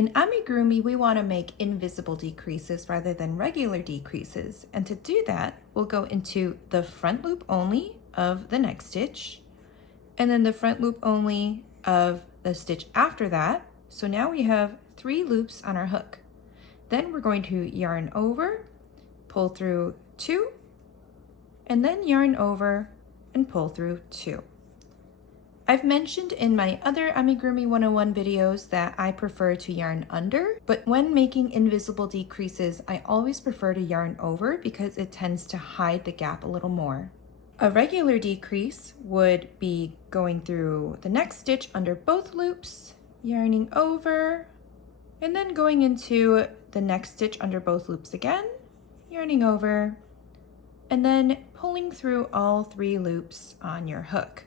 In amigurumi, we want to make invisible decreases rather than regular decreases. And to do that, we'll go into the front loop only of the next stitch, and then the front loop only of the stitch after that. So now we have 3 loops on our hook. Then we're going to yarn over, pull through 2, and then yarn over and pull through 2. I've mentioned in my other Amigurumi 101 videos that I prefer to yarn under, but when making invisible decreases, I always prefer to yarn over because it tends to hide the gap a little more. A regular decrease would be going through the next stitch under both loops, yarning over, and then going into the next stitch under both loops again, yarning over, and then pulling through all 3 loops on your hook.